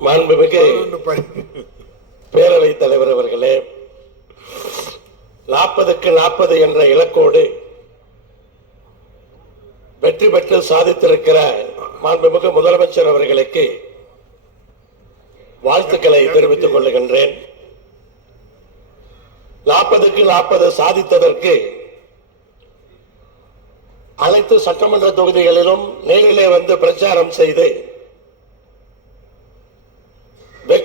மாண்புமிகு பேரவைத் தலைவர் அவர்களே நாற்பதுக்கு நாற்பது என்ற இலக்கோடு வெற்றி பெற்று சாதித்திருக்கிற மாண்புமிகு முதலமைச்சர் அவர்களுக்கு வாழ்த்துக்களை தெரிவித்துக் கொள்ளுகின்றேன் நாற்பதுக்கு நாற்பது சாதித்ததற்கு அனைத்து சட்டமன்ற தொகுதிகளிலும் நேரிலே வந்து பிரச்சாரம் செய்து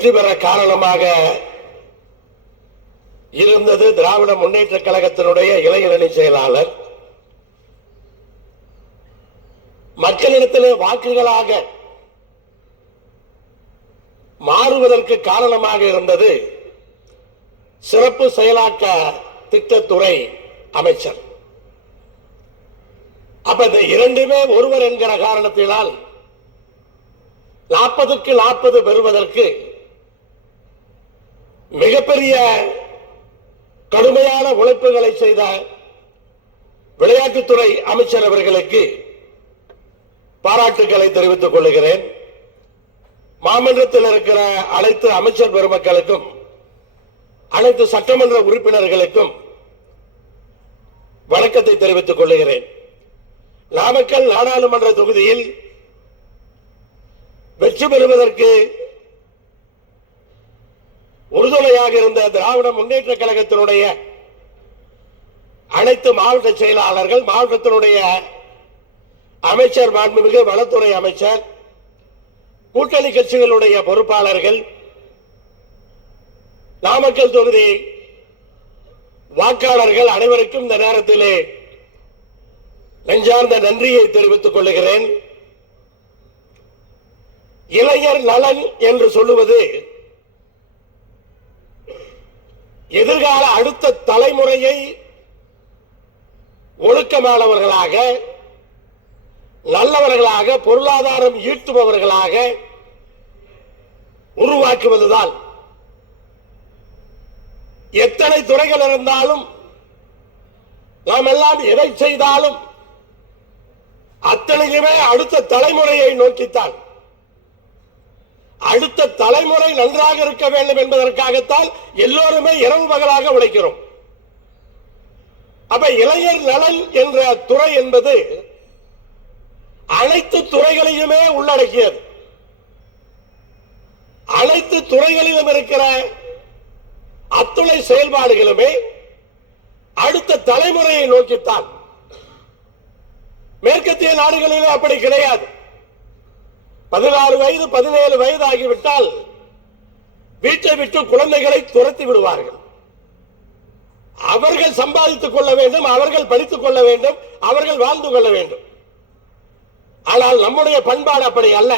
வெற்றி பெற காரணமாக இருந்தது திராவிட முன்னேற்ற கழகத்தினுடைய இளைஞரணி செயலாளர். மக்களிடத்திலே வாக்குகளாக மாறுவதற்கு காரணமாக இருந்தது சிறப்பு செயலாக்க திட்டத்துறை அமைச்சர். அப்ப இந்த இரண்டுமே ஒருவர் என்கிற காரணத்தினால் நாற்பதுக்கு நாற்பது பெறுவதற்கு மிகப்பெரிய கடுமையான உழைப்புகளை செய்த விளையாட்டுத்துறை அமைச்சர் அவர்களுக்கு பாராட்டுகளை தெரிவித்துக் கொள்கிறேன். மாமன்றத்தில் இருக்கிற அனைத்து அமைச்சர் பெருமக்களுக்கும் அனைத்து சட்டமன்ற உறுப்பினர்களுக்கும் வணக்கத்தை தெரிவித்துக் கொள்கிறேன். நாமக்கல் நாடாளுமன்ற தொகுதியில் வெற்றி பெறுவதற்கு உறுதுணையாக இருந்த திராவிட முன்னேற்ற கழகத்தினுடைய அனைத்து மாவட்ட செயலாளர்கள் மாவட்டத்தினுடைய அமைச்சர் மாண்புமிகு வனத்துறை அமைச்சர் கூட்டணி கட்சிகளுடைய பொறுப்பாளர்கள் நாமக்கல் தொகுதி வாக்காளர்கள் அனைவருக்கும் இந்த நேரத்திலே நெஞ்சார்ந்த நன்றியை தெரிவித்துக் கொள்கிறேன். இளைஞர் நலன் என்று சொல்லுவது எதிர்கால அடுத்த தலைமுறையை ஒழுக்கமானவர்களாக நல்லவர்களாக பொருளாதாரம் ஈட்டுபவர்களாக உருவாக்குவதுதான். எத்தனை துறைகள் இருந்தாலும் நாம் எல்லாம் எதை செய்தாலும் அத்தனையுமே அடுத்த தலைமுறையை நோக்கித்தான். அடுத்த தலைமுறை நன்றாக இருக்க வேண்டும் என்பதற்காகத்தான் எல்லோருமே இரவு பகலாக உழைக்கிறோம். அப்ப இளைஞர் நலன் என்ற துறை என்பது அனைத்து துறைகளையுமே உள்ளடக்கியது. அனைத்து துறைகளிலும் இருக்கிற அத்துணை செயல்பாடுகளுமே அடுத்த தலைமுறையை நோக்கித்தான். மேற்கத்திய நாடுகளிலே அப்படி கிடையாது. பதினாறு வயது பதினேழு வயது ஆகிவிட்டால் வீட்டை விட்டு குழந்தைகளை துரத்தி விடுவார்கள். அவர்கள் சம்பாதித்துக் கொள்ள வேண்டும் அவர்கள் படித்துக் கொள்ள வேண்டும் அவர்கள் வாழ்ந்து கொள்ள வேண்டும். ஆனால் நம்முடைய பண்பாடு அப்படி அல்ல.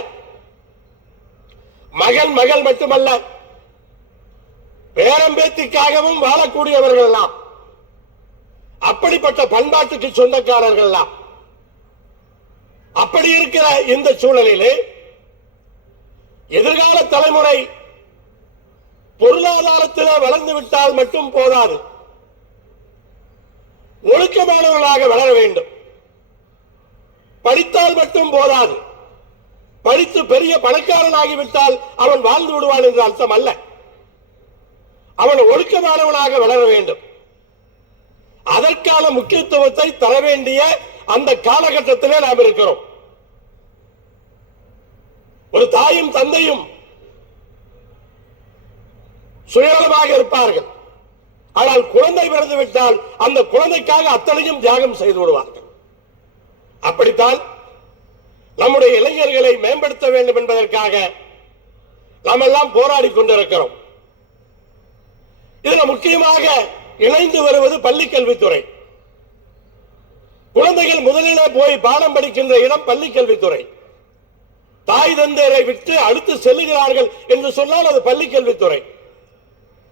மகன் மகள் மட்டுமல்ல பேரம்பேத்திக்காகவும் வாழக்கூடியவர்கள் எல்லாம் அப்படிப்பட்ட பண்பாட்டுக்கு சொந்தக்காரர்கள் எல்லாம் அப்படி இருக்கிற இந்த சூழலிலே எதிர்கால தலைமுறை பொருளாதாரத்தில் வளர்ந்து விட்டால் மட்டும் போதாது. ஒழுக்கமானவர்களாக வளர வேண்டும். படித்தால் மட்டும் போதாது. படித்து பெரிய பணக்காரனாகிவிட்டால் அவன் வாழ்ந்து விடுவான் என்ற அர்த்தம் அல்ல. அவன் ஒழுக்கமானவனாக வளர வேண்டும். அதற்கான முக்கியத்துவத்தை தர வேண்டிய அந்த காலகட்டத்திலே நாம் இருக்கிறோம். ஒரு தாயும் தந்தையும் சுயநலமாக இருப்பார்கள். ஆனால் குழந்தை பிறந்து விட்டால் அந்த குழந்தைக்காக அத்தனையும் தியாகம் செய்து விடுவார்கள். அப்படித்தான் நம்முடைய இளைஞர்களை மேம்படுத்த வேண்டும் என்பதற்காக நாம் எல்லாம் போராடி கொண்டிருக்கிறோம். இதுல முக்கியமாக இணைந்து வருவது பள்ளி கல்வித்துறை. குழந்தைகள் முதலிலே போய் பாடம் படிக்கின்ற இடம் பள்ளி கல்வித்துறை. தாய் தந்தையரை விட்டு அடுத்து செல்லுகிறார்கள் என்று சொன்னால் அது பள்ளி கல்வித்துறை.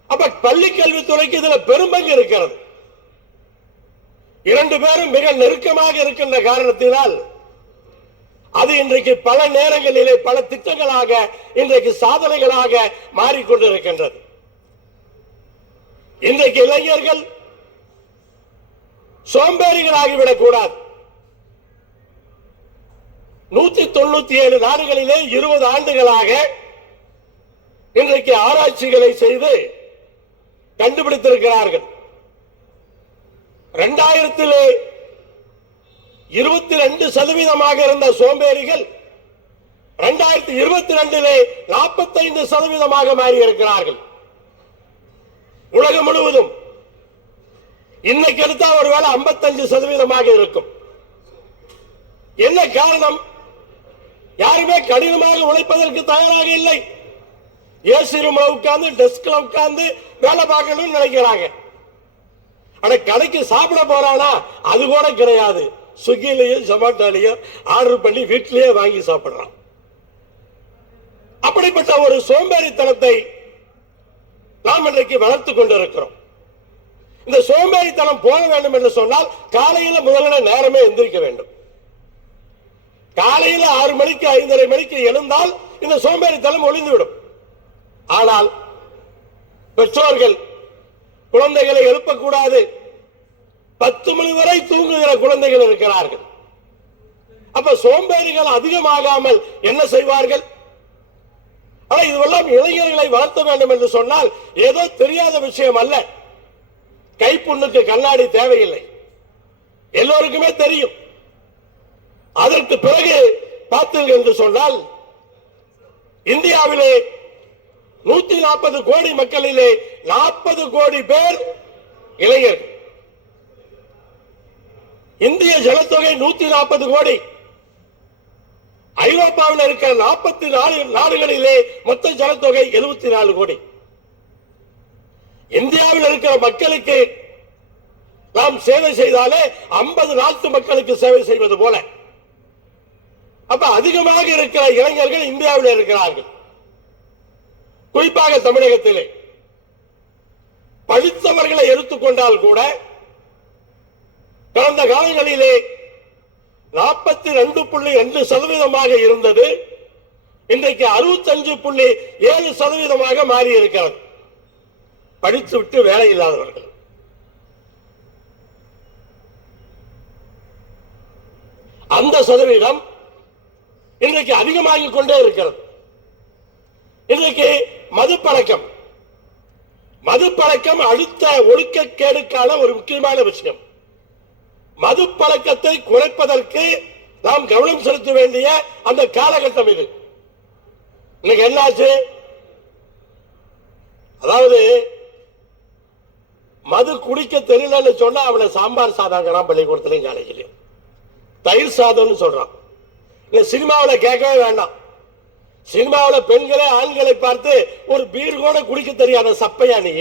அப்ப பள்ளி கல்வித்துறைக்கு இதுல பெரும்பங்கு இருக்கிறது. இரண்டு பேரும் மிக நெருக்கமாக இருக்கின்ற காரணத்தினால் அது இன்றைக்கு பல நேரங்களிலே பல திட்டங்களாக இன்றைக்கு சாதனைகளாக மாறிக்கொண்டிருக்கின்றது. இன்றைக்கு இளைஞர்கள் சோம்பேறிகளாகிவிடக் கூடாது நூத்தி தொண்ணூத்தி ஏழு நாடுகளிலே இருபது ஆண்டுகளாக இன்றைக்கு ஆராய்ச்சிகளை செய்து கண்டுபிடித்திருக்கிறார்கள். இரண்டாயிரத்திலே இருபத்தி ரெண்டு சதவீதமாக இருந்த சோம்பேறிகள் இரண்டாயிரத்தி இருபத்தி ரெண்டிலே நாற்பத்தைந்து சதவீதமாக மாறி இருக்கிறார்கள் உலகம் முழுவதும் இன்னைக்கு எடுத்தா ஒருவேளை 55% சதவீதமாக இருக்கும். என்ன காரணம்? யாருமே கடினமாக உழைப்பதற்கு தயாராக இல்லை. ஏசி ரூம்ல உட்கார்ந்து டெஸ்க்ல உட்கார்ந்து வேலை பார்க்கணும்னு நினைக்கிறாங்க. ஆனா கடைக்கு சாப்பிட போறானா அது கூட கிடையாது. ஸ்விக்கிலையும் ஜொமேட்டோலையும் ஆர்டர் பண்ணி வீட்டிலேயே வாங்கி சாப்பிடுறான். அப்படிப்பட்ட ஒரு சோம்பேறித்தனத்தை நாம் இன்றைக்கு வளர்த்து கொண்டிருக்கிறோம். இந்த சோம்பேறித்தனம் போக வேண்டும் என்று சொன்னால் காலையில் முதல்ல நேரமே எந்திரிக்க வேண்டும். காலையில் ஆறு மணிக்கு ஐந்தரை மணிக்கு எழுந்தால் இந்த சோம்பேறித்தனம் ஒளிந்துவிடும். ஆனால் பெற்றோர்கள் குழந்தைகளை எழுப்பக்கூடாது. பத்து மணி வரை தூங்குகிற குழந்தைகள் இருக்கிறார்கள். அப்ப சோம்பேறிகள் அதிகமாகாமல் என்ன செய்வார்கள்? ஆனா இதுவெல்லாம் இளைஞர்களை வளர்த்த வேண்டும் என்று சொன்னால் ஏதோ தெரியாத விஷயம் அல்ல. கைப்புண்ணுக்கு கண்ணாடி தேவையில்லை. எல்லோருக்குமே தெரியும். அதற்கு பிறகு பார்த்தீர்கள் என்று சொன்னால் இந்தியாவிலே நூத்தி நாற்பது கோடி மக்களிலே நாற்பது கோடி பேர் இளைஞர்கள் இந்திய ஜனத்தொகை நூத்தி நாற்பது கோடி. ஐரோப்பாவில் இருக்கிற நாற்பத்தி நாலு நாடுகளிலே மொத்த ஜனத்தொகை எழுபத்தி நாலு கோடி. இந்தியாவில் இருக்கிற மக்களுக்கு நாம் சேவை செய்தாலே ஐம்பது நாட்டு மக்களுக்கு சேவை செய்வது போல. அப்ப அதிகமாக இருக்கிற இளைஞர்கள் இந்தியாவில் இருக்கிறார்கள். குறிப்பாக தமிழகத்திலே. படித்தவர்களை எடுத்துக்கொண்டால் கூட கடந்த காலங்களிலே நாற்பத்தி ரெண்டு புள்ளி ரெண்டு சதவீதமாக இருந்தது. இன்றைக்கு அறுபத்தஞ்சு புள்ளி ஏழு சதவீதமாக மாறி இருக்கிறது படித்து விட்டு வேலை இல்லாதவர்கள். அந்த சதவீதம் இன்றைக்கு அதிகமாகிக் கொண்டே இருக்கிறது. இன்றைக்கு மது பழக்கம் மது பழக்கம் அடுத்த ஒழுக்கக்கேடுக்கான ஒரு முக்கியமான விஷயம். மது பழக்கத்தை குறைப்பதற்கு நாம் கவனம் செலுத்த வேண்டிய அந்த காலகட்டம் இது. இன்னைக்கு என்னாச்சு? அதாவது மது குடிக்க தெரியலன்னு சொன்னா அவனை சாம்பார் சாதம் பள்ளிக்கூடத்திலையும் காலேஜ்லயும். தயிர் சாதம்னு சொல்றான். இல்லை சினிமாவில் கேட்கவே வேண்டாம். சினிமாவில் பெண்களே ஆண்களை பார்த்து ஒரு பீர் கூட குடிக்க தெரியாத சப்பையா நீ?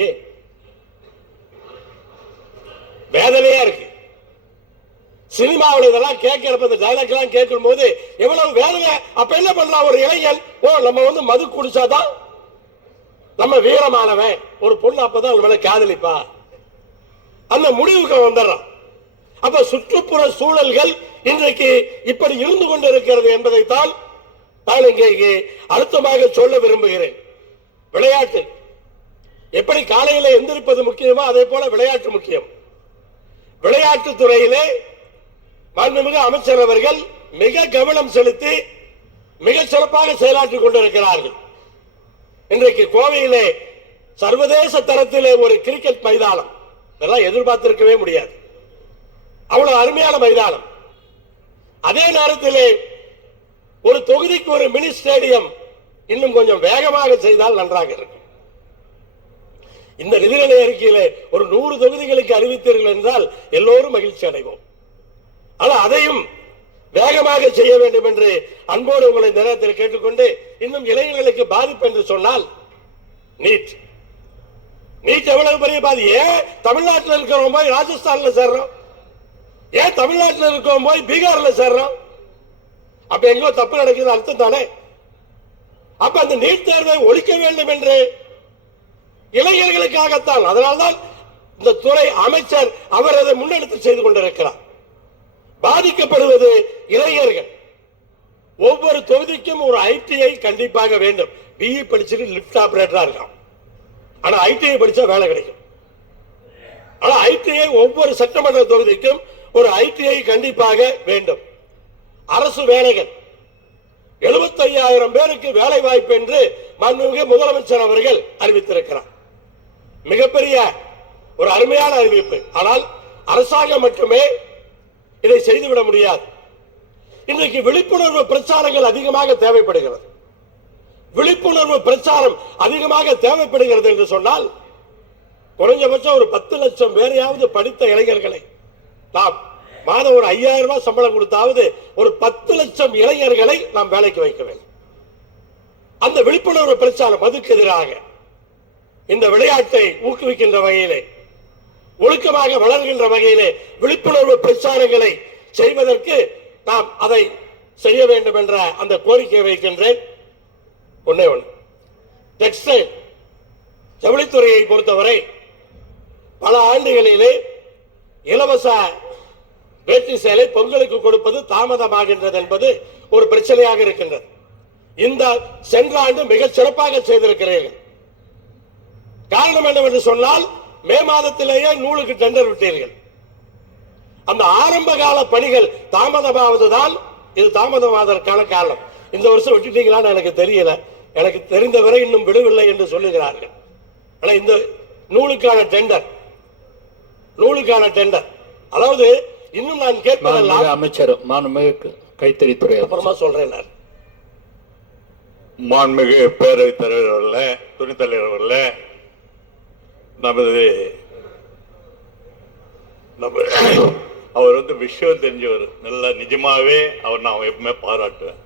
வேதனையா இருக்கு. சினிமாவில் இதெல்லாம் கேட்கிறப்ப இந்த டைலாக் எல்லாம் கேட்கும் போது எவ்வளவு வேதனை. அப்ப என்ன பண்ணலாம்? ஒரு இளைஞன் ஓ நம்ம வந்து மது குடிச்சாதான் நம்ம வீரமானவன். ஒரு பொண்ணு அப்பதான் அவன் மேல காதலிப்பா. அந்த முடிவுக்கு வந்துடுறான். அப்ப சுற்றுப்புற சூழல்கள் இன்றைக்கு இப்படி இருந்து கொண்டிருக்கிறது என்பதைத்தான் நான் இங்கே அழுத்தமாக சொல்ல விரும்புகிறேன். விளையாட்டு. எப்படி காலையில எந்திரிப்பது முக்கியமோ அதே போல விளையாட்டு முக்கியம். விளையாட்டு துறையிலே மாண்புமிகு அமைச்சர் அவர்கள் மிக கவனம் செலுத்தி மிக சிறப்பாக செயலாற்றிக் கொண்டிருக்கிறார்கள். இன்றைக்கு கோவையிலே சர்வதேச தரத்திலே ஒரு கிரிக்கெட் மைதானம். இதெல்லாம் எதிர்பார்த்திருக்கவே முடியாது. அவ்வளவு அருமையான மைதானம். அதே நேரத்திலே ஒரு தொகுதிக்கு ஒரு மினி ஸ்டேடியம் இன்னும் கொஞ்சம் வேகமாக செய்தால் நன்றாக இருக்கும். இந்த நிதிநிலை அறிக்கையிலே ஒரு நூறு தொகுதிகளுக்கு அறிவித்தீர்கள் என்றால் எல்லோரும் மகிழ்ச்சி அடைவோம். ஆனால் அதையும் வேகமாக செய்ய வேண்டும் என்று அன்போடு உங்களை இந்த நேரத்தில் கேட்டுக்கொண்டு இன்னும் இளைஞர்களுக்கு பாதிப்பு என்று சொன்னால் நீட். நீட் எவ்வளவு பெரிய பாதி? ஏன் தமிழ்நாட்டில் இருக்கிறோம் போய் ராஜஸ்தான்ல சேர்றோம். ஏன் தமிழ்நாட்டில் இருக்கோம் போய் பீகாரில் சேர்றோம்? அப்ப எங்கோ தப்பு நடக்குது அர்த்தம் தானே? அப்ப அந்த நீட் தேர்வை ஒழிக்க வேண்டும் என்று இளைஞர்களுக்காகத்தான் அதனால்தான் இந்த துறை அமைச்சர் அவர் அதை முன்னெடுத்து செய்து கொண்டிருக்கிறார். பாதிக்கப்படுவது இளைஞர்கள். ஒவ்வொரு தொகுதிக்கும் ஒரு ஐடிஐ கண்டிப்பாக வேண்டும். பிஇ படிச்சுட்டு லிப்ட் ஆபரேட்டரா இருக்கான். ஆனா ஐடிஐ படிச்சா வேலை கிடைக்கும். ஆனா ஐடிஐ ஒவ்வொரு சட்டமன்ற தொகுதிக்கும் ஒரு ஐடிஐ கண்டிப்பாக வேண்டும். அரசு வேலைகள். 75,000 பேருக்கு வேலை வாய்ப்பு என்று மாண்புமிகு முதலமைச்சர் அவர்கள் அறிவித்திருக்கிறார். மிகப்பெரிய ஒரு அருமையான அறிவிப்பு. ஆனால் அரசாங்கம் மட்டுமே இதை செய்துவிட முடியாது. இன்றைக்கு விழிப்புணர்வு பிரச்சாரங்கள் அதிகமாக தேவைப்படுகிறது. விழிப்புணர்வு பிரச்சாரம் அதிகமாக தேவைப்படுகிறது என்று சொன்னால் குறைஞ்சபட்சம் ஒரு பத்து லட்சம் பேரையாவது படித்த இளைஞர்களை நாம் மாதம் ஒரு ஐயாயிரம் ரூபாய் சம்பளம் கொடுத்தாவது ஒரு பத்து லட்சம் இளைஞர்களை நாம் வேலைக்கு வைக்க வேண்டும். அந்த விழிப்புணர்வு பிரச்சாரம் அதுக்கு எதிராக இந்த விளையாட்டை ஊக்குவிக்கின்ற வகையிலே ஒழுக்கமாக வளர்கின்ற வகையிலே விழிப்புணர்வு பிரச்சாரங்களை செய்வதற்கு நாம் அதை செய்ய வேண்டும் என்ற அந்த கோரிக்கையை வைக்கின்றேன். ஒன்னே ஒன்று டெக்ஸ்டைல் ஜவுளித்துறையை பொறுத்தவரை பல ஆண்டுகளிலே இலவச வேட்டி சேலை பொங்கலுக்கு கொடுப்பது தாமதமாகின்றது என்பது ஒரு பிரச்சனையாக இருக்கின்றது. இந்த சென்ற ஆண்டு மிக சிறப்பாக செய்திருக்கிறீர்கள். காரணம் என்னவென்று சொன்னால் மே மாதத்திலேயே நூலுக்கு டெண்டர் விட்டீர்கள். அந்த ஆரம்ப கால பணிகள் தாமதமாவதுதான் இது தாமதமாவதற்கான காரணம். இந்த வருஷம் விட்டுட்டீங்களான்னு எனக்கு தெரியல. எனக்கு தெரிந்தவரை இன்னும் விடவில்லை என்று சொல்லுகிறார்கள். ஆனால் இந்த நூலுக்கான டெண்டர் நூலுக்கான டெண்டர் அதாவது இன்னும் நான் கேட்பதெல்லாம் அமைச்சர் மாண்புமிகு கைத்தறித்துறை. அப்புறமா சொல்றேன் நான். மாண்புமிகு பேரவைத் தலைவர் அவர்களே துணைத் தலைவர் அவர்களே நமது நம்ம அவர் வந்து விஷயம் தெரிஞ்சவர். நல்லா நிஜமாவே அவர் நான் எப்பவுமே பாராட்டுவேன்.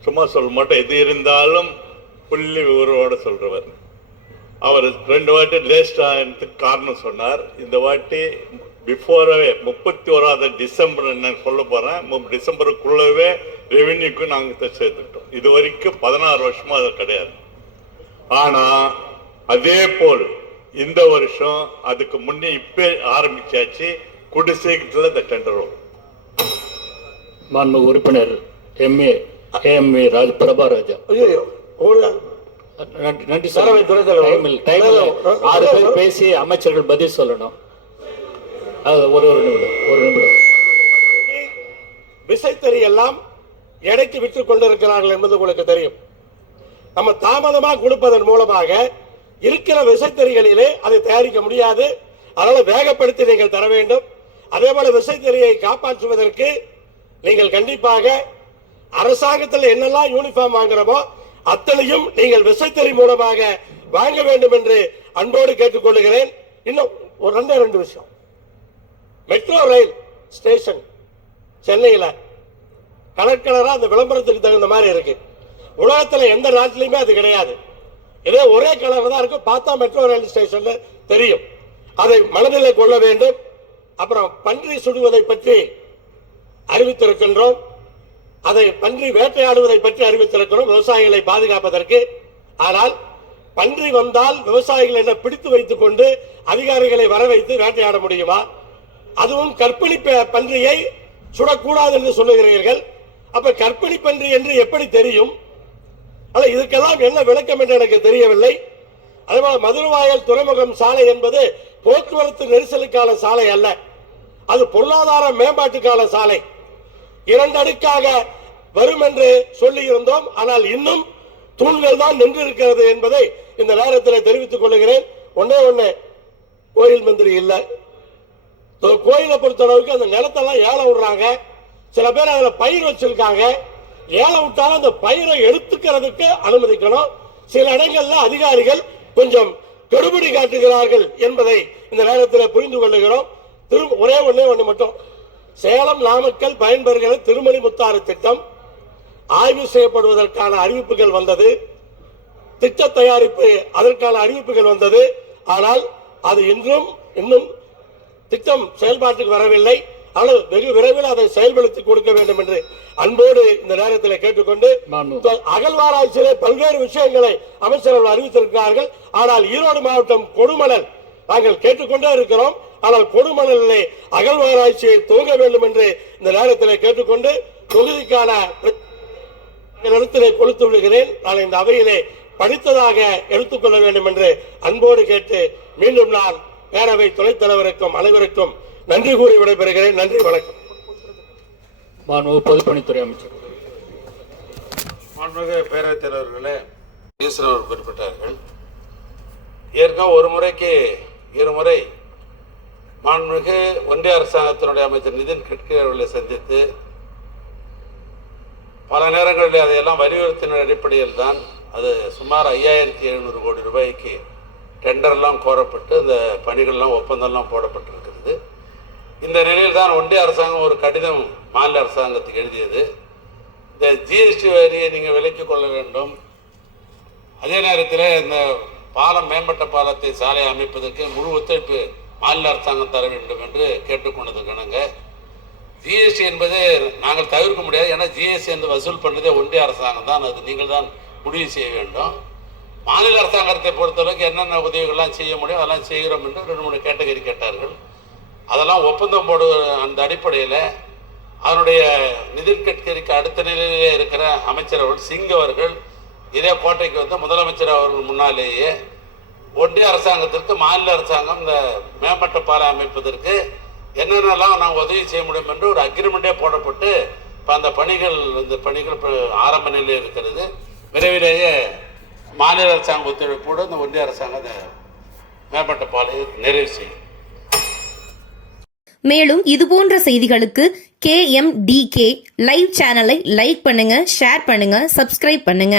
சும்மா சொல்ல மாட்டேன். எது இருந்தாலும் புள்ளி விவரோட சொல்றவர். அவர் ரெண்டு வாட்டி லேஸ்ட் ஆனதுக்கு காரணம் சொன்னார். இந்த வாட்டி பிஃபோரவே முப்பத்தி ஓராவது டிசம்பர் நான் சொல்ல போறேன் மு- டிசம்பருக்குள்ளவே ரெவென்யூக்கு நாங்கள் சேர்த்துக்கிட்டோம். இது வரைக்கும் பதினாறு வருஷமா அது கிடையாது. ஆனா அதே போல் இந்த வருஷம் அதுக்கு முன்னே இப்ப ஆரம்பிச்சாச்சு குடிசைக்கிட்ட இந்த டெண்டர் வரும் மாண்புமிகு உறுப்பினர் எம்ஏ ஏஎம்ஏ ராஜ் பிரபாராஜா. ஐயோ நன்றி. டைமில் டைமில் ஆறு பேர் பேசி அமைச்சர்கள் பதில் சொல்லணும். அது ஒரு ஒரு நிமிடம் ஒரு நிமிடம். விசைத்தறி எல்லாம் எடைக்கு விற்றுக் கொண்டிருக்கிறார்கள் என்பது உங்களுக்கு தெரியும். நம்ம தாமதமாக கொடுப்பதன் மூலமாக இருக்கிற விசைத்தறிகளிலே அதை தயாரிக்க முடியாது. அதனால வேகப்படுத்தி நீங்கள் தர வேண்டும். அதே போல விசைத்தறியை காப்பாற்றுவதற்கு நீங்கள் கண்டிப்பாக அரசாங்கத்தில் என்னெல்லாம் யூனிஃபார்ம் வாங்குறோமோ அத்தனையும் நீங்கள் விசைத்தறி மூலமாக வாங்க வேண்டும் என்று அன்போடு கேட்டுக்கொள்கிறேன். இன்னும் ஒரு ரெண்டே ரெண்டு விஷயம். மெட்ரோ ரயில் ஸ்டேஷன் சென்னையில் கலர் கலராக அந்த விளம்பரத்துக்கு தகுந்த மாதிரி இருக்கு. உலகத்தில் எந்த நாட்டிலையுமே அது கிடையாது. இதே ஒரே கலர் தான் இருக்கும் பார்த்தா மெட்ரோ ரயில் ஸ்டேஷன்ல தெரியும். அதை மனதில் கொள்ள வேண்டும். அப்புறம் பன்றி சுடுவதை பற்றி அறிவித்திருக்கின்றோம். அதை பன்றி வேட்டையாடுவதை பற்றி அறிவித்திருக்கிறோம் விவசாயிகளை பாதுகாப்பதற்கு. ஆனால் பன்றி வந்தால் விவசாயிகள் என்ன பிடித்து வைத்துக் கொண்டு அதிகாரிகளை வர வைத்து வேட்டையாட முடியுமா? அதுவும் கற்பிணி பன்றியை சுடக்கூடாது என்று சொல்லுகிறீர்கள். அப்ப கற்பிணி பன்றி என்று எப்படி தெரியும்? ஆனால் இதுக்கெல்லாம் என்ன விளக்கம் என்று எனக்கு தெரியவில்லை. அதேபோல மதுரவாயல் துறைமுகம் சாலை என்பது போக்குவரத்து நெரிசலுக்கான சாலை அல்ல. அது பொருளாதார மேம்பாட்டுக்கான சாலை. இரண்டடுக்காக வரும் என்று சொல்லியிருந்தோம். ஆனால் இன்னும் தூண்கள் தான் நின்று இருக்கிறது என்பதை இந்த நேரத்தில் தெரிவித்துக் கொள்கிறேன். ஒன்னே ஒண்ணு கோயில் மந்திரி இல்லை. கோயிலை கோயிலை பொறுத்தளவுக்கு அந்த நிலத்தெல்லாம் ஏலம் விடுறாங்க. சில பேர் அதில் பயிர் வச்சிருக்காங்க. ஏலம் விட்டாலும் அந்த பயிரை எடுத்துக்கிறதுக்கு அனுமதிக்கணும். சில இடங்கள்ல அதிகாரிகள் கொஞ்சம் கெடுபடி காட்டுகிறார்கள் என்பதை இந்த நேரத்தில் புரிந்து கொள்ளுகிறோம். திரும்ப ஒரே ஒன்னே ஒன்று மட்டும். சேலம் நாமக்கல் பயன்பெறுகிற திருமணி முத்தாறு திட்டம். ஆய்வு செய்யப்படுவதற்கான அறிவிப்புகள் வந்தது. திட்ட தயாரிப்பு அதற்கான அறிவிப்புகள் வந்தது. ஆனால் அது இன்றும் இன்னும் திட்டம் செயல்பாட்டுக்கு வரவில்லை. ஆனால் வெகு விரைவில் அதை செயல்படுத்தி கொடுக்க வேண்டும் என்று அன்போடு இந்த நேரத்தில் கேட்டுக்கொண்டு அகழ்வாராய்ச்சியிலே பல்வேறு விஷயங்களை அமைச்சர்கள் அறிவித்திருக்கிறார்கள். ஆனால் ஈரோடு மாவட்டம் கொடுமணல் நாங்கள் கேட்டுக்கொண்டே இருக்கிறோம். ஆனால் கொடுமணலிலே அகழ்வாராய்ச்சியை துவங்க வேண்டும் என்று இந்த நேரத்தில் கேட்டுக்கொண்டு தொகுதிக்கான இடத்திலே கொடுத்து விடுகிறேன். நான் இந்த அவையிலே படித்ததாக எடுத்துக்கொள்ள வேண்டும் என்று அன்போடு கேட்டு மீண்டும் நான் பேரவை துணைத் தலைவருக்கும் அனைவருக்கும் நன்றி கூறி விடைபெறுகிறேன். நன்றி வணக்கம். மாண்புமிகு பொதுப்பணித்துறை அமைச்சர். மாண்புமிகு பேரவைத் தலைவர்களே குறிப்பிட்டார்கள். ஏற்கனவே ஒரு முறைக்கு இருமுறை மாண்புமிகு ஒன்றிய அரசாங்கத்தினுடைய அமைச்சர் நிதின் கட்கரி அவர்களை சந்தித்து பல நேரங்களில் அதையெல்லாம் வலியுறுத்தின அடிப்படையில் தான் அது சுமார் ஐயாயிரத்தி எழுநூறு கோடி ரூபாய்க்கு டெண்டர்லாம் கோரப்பட்டு இந்த பணிகள்லாம் ஒப்பந்தம்லாம் போடப்பட்டிருக்கிறது. இந்த நிலையில் தான் ஒன்றிய அரசாங்கம் ஒரு கடிதம் மாநில அரசாங்கத்துக்கு எழுதியது. இந்த ஜிஎஸ்டி வரியை நீங்கள் விலக்கிக் கொள்ள வேண்டும். அதே நேரத்தில் இந்த பாலம் மேம்பட்ட பாலத்தை சாலை அமைப்பதற்கு முழு ஒத்துழைப்பு மாநில அரசாங்கம் தர வேண்டும் என்று கேட்டுக்கொண்டது கணங்க. ஜிஎஸ்டி என்பது நாங்கள் தவிர்க்க முடியாது. ஏன்னா ஜிஎஸ்டி என்று வசூல் பண்ணதே ஒன்றிய அரசாங்கம் தான். அது நீங்கள் தான் முடிவு செய்ய வேண்டும். மாநில அரசாங்கத்தை பொறுத்தளவுக்கு என்னென்ன உதவிகள்லாம் செய்ய முடியும் அதெல்லாம் செய்கிறோம் என்று ரெண்டு மூணு கேட்டகரி கேட்டார்கள். அதெல்லாம் ஒப்பந்தம் போடு அந்த அடிப்படையில் அதனுடைய நிதின் கட்கரிக்கு அடுத்த நிலையிலே இருக்கிற அமைச்சர் அவர்கள் சிங் அவர்கள் இதே கோட்டைக்கு வந்து முதலமைச்சர் அவர்கள் முன்னாலேயே ஒன்றிய அரசாங்கத்திற்கு மாநில அரசாங்கம் இந்த மேம்பட்ட பாலம் அமைப்பதற்கு என்னென்னலாம் நாங்கள் உதவி செய்ய முடியும் என்று ஒரு அக்ரிமெண்ட்டே போடப்பட்டு இப்போ அந்த பணிகள் இந்த பணிகள் இப்போ ஆரம்ப நிலையில் இருக்கிறது. விரைவிலேயே மாநில அரசாங்க ஒத்துழைப்போடு இந்த ஒன்றிய அரசாங்கம் அந்த மேம்பட்ட பாலை நிறைவு செய்யும். மேலும் இதுபோன்ற செய்திகளுக்கு கேஎம்டிகே லைவ் சேனலை லைக் பண்ணுங்க ஷேர் பண்ணுங்க சப்ஸ்கிரைப் பண்ணுங்க.